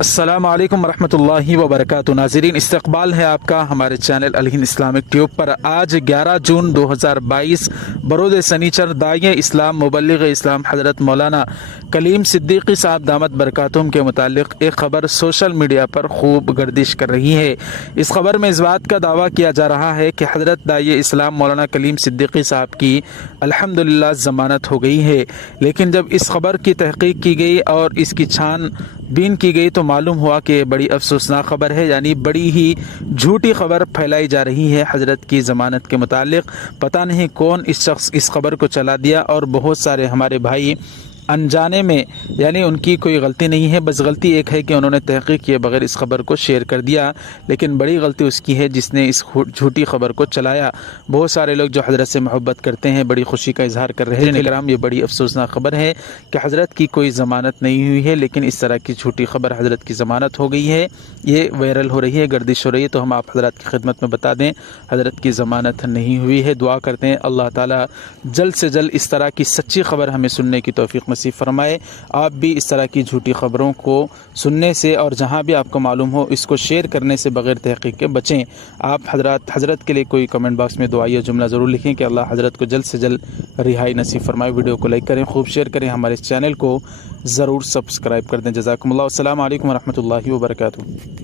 السلام علیکم ورحمۃ اللہ وبرکاتہ۔ ناظرین، استقبال ہے آپ کا ہمارے چینل الہند اسلامک ٹیوب پر۔ آج 11 جون 2022 بروز سنیچر داعیہ اسلام مبلغ اسلام حضرت مولانا کلیم صدیقی صاحب دامت برکاتہم کے متعلق ایک خبر سوشل میڈیا پر خوب گردش کر رہی ہے۔ اس خبر میں اس بات کا دعویٰ کیا جا رہا ہے کہ حضرت داعیہ اسلام مولانا کلیم صدیقی صاحب کی الحمدللہ ضمانت ہو گئی ہے، لیکن جب اس خبر کی تحقیق کی گئی اور اس کی چھان بین کی گئی تو معلوم ہوا کہ یہ بڑی افسوسناک خبر ہے، یعنی بڑی ہی جھوٹی خبر پھیلائی جا رہی ہے حضرت کی ضمانت کے متعلق۔ پتہ نہیں کون اس شخص اس خبر کو چلا دیا، اور بہت سارے ہمارے بھائی انجانے میں، یعنی ان کی کوئی غلطی نہیں ہے، بس غلطی ایک ہے کہ انہوں نے تحقیق کیے بغیر اس خبر کو شیئر کر دیا، لیکن بڑی غلطی اس کی ہے جس نے اس جھوٹی خبر کو چلایا۔ بہت سارے لوگ جو حضرت سے محبت کرتے ہیں بڑی خوشی کا اظہار کر رہے ہیں، کرام یہ بڑی افسوسناک خبر ہے کہ حضرت کی کوئی ضمانت نہیں ہوئی ہے، لیکن اس طرح کی جھوٹی خبر حضرت کی ضمانت ہو گئی ہے، یہ وائرل ہو رہی ہے، گردش ہو رہی ہے، تو ہم آپ حضرات کی خدمت میں بتا دیں حضرت کی ضمانت نہیں ہوئی ہے۔ دعا کرتے ہیں اللہ تعالیٰ جلد سے جلد اس طرح کی سچی خبر ہمیں سننے کی توفیق نصیب فرمائے۔ آپ بھی اس طرح کی جھوٹی خبروں کو سننے سے اور جہاں بھی آپ کو معلوم ہو اس کو شیئر کرنے سے بغیر تحقیق کے بچیں۔ آپ حضرت کے لیے کوئی کمنٹ باکس میں دعائیہ جملہ ضرور لکھیں کہ اللہ حضرت کو جلد سے جلد رہائی نصیب فرمائے۔ ویڈیو کو لائک کریں، خوب شیئر کریں، ہمارے چینل کو ضرور سبسکرائب کر دیں۔ جزاکم اللہ، السلام علیکم ورحمۃ اللہ وبرکاتہ۔